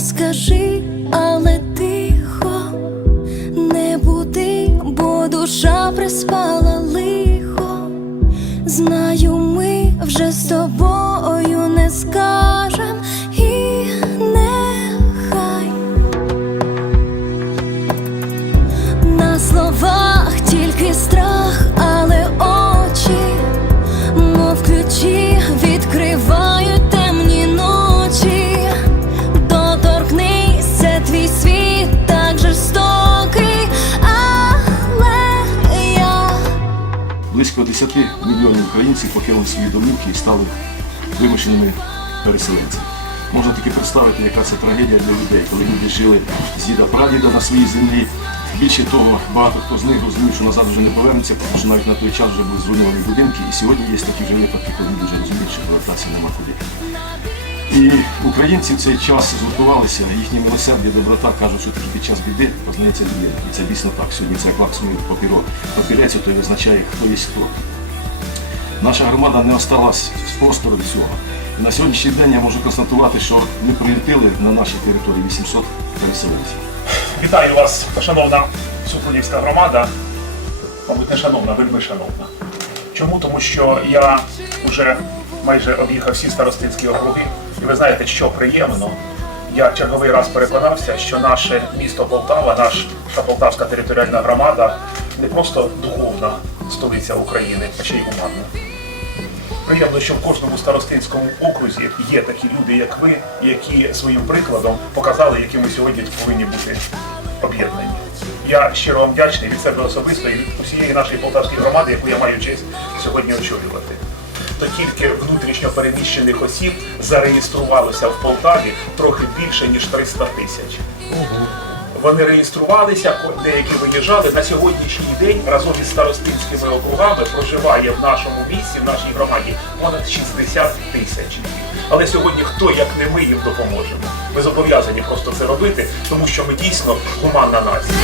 скажи, але тихо, не буди, бо душа приспала лихо. Знаю, ми вже з тобою не скажем і нехай на словах тільки страх, Близько 10 мільйонів українців покинули свої домівки і стали вимушеними переселенцями. Можна тільки представити, яка це трагедія для людей, коли люди жили з діда прадіда на своїй землі. Більше того, багато хто з них розумів, що назад вже не повернеться, тому що навіть на той час вже були зруйновані будинки. І сьогодні є такі вже випадки, коли люди вже розуміють, що повертатися нема куди. І українці в цей час згуртувалися, їхні милосердя, доброта кажуть, що під час біди познається людина. І це дійсно так. Сьогодні це як смив папіро. Папірець, то й означає, хто є хто. Наша громада не осталась з простору від цього. На сьогоднішній день я можу констатувати, що ми приютили на нашій території 800 переселенців. Вітаю вас, шановна Супрунівська громада. Мабуть, не шановна, вельми шановна. Чому? Тому що я вже майже об'їхав всі старостинські округи, і ви знаєте, що приємно. Я черговий раз переконався, що наше місто Полтава, наша Полтавська територіальна громада не просто духовна столиця України, а ще й гуманна. Приємно, що в кожному старостинському окрузі є такі люди, як ви, які своїм прикладом показали, які ми сьогодні повинні бути об'єднані. Я щиро вам вдячний від себе особисто і від усієї нашої полтавської громади, яку я маю честь сьогодні очолювати. То тільки внутрішньо переміщених осіб зареєструвалося в Полтаві трохи більше ніж 300 тисяч. Вони реєструвалися, деякі виїжджали. На сьогоднішній день разом із старостинськими округами проживає в нашому місті, в нашій громаді понад 60 тисяч. Але сьогодні хто, як не ми, їм допоможемо. Ми зобов'язані просто це робити, тому що ми дійсно гуманна нація.